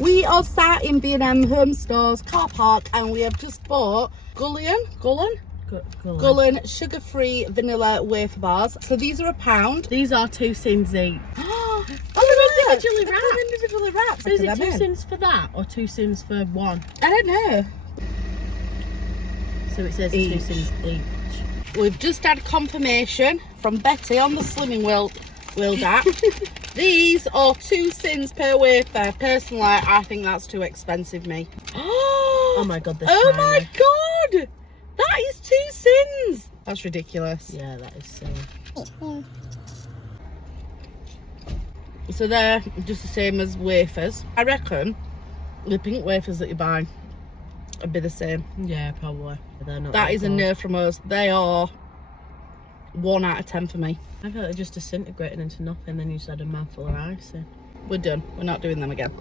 We are sat in B&M Home Stores car park and we have just bought Gullen sugar-free vanilla wafer bars. So these are £1. These are 2 cents each. Oh, they're individually they're wrapped. individually wrapped. So is it 2 cents for that or 2 cents for one? I don't know. So it says Each. 2 cents each. We've just had confirmation from Betty on the Slimming World app. These are 2 cents per wafer. Personally, I think that's too expensive, me. Oh my god, they're Oh tiny. my god! That is 2 cents! That's ridiculous. Yeah, that is silly. So they're just the same as wafers. I reckon the pink wafers that you buy would be the same. Yeah, probably. They're not That is a good. no from us. They are 1 out of 10 for me. I feel like they're just disintegrating into nothing, then you just had a mouthful of ice in. We're done. We're not doing them again.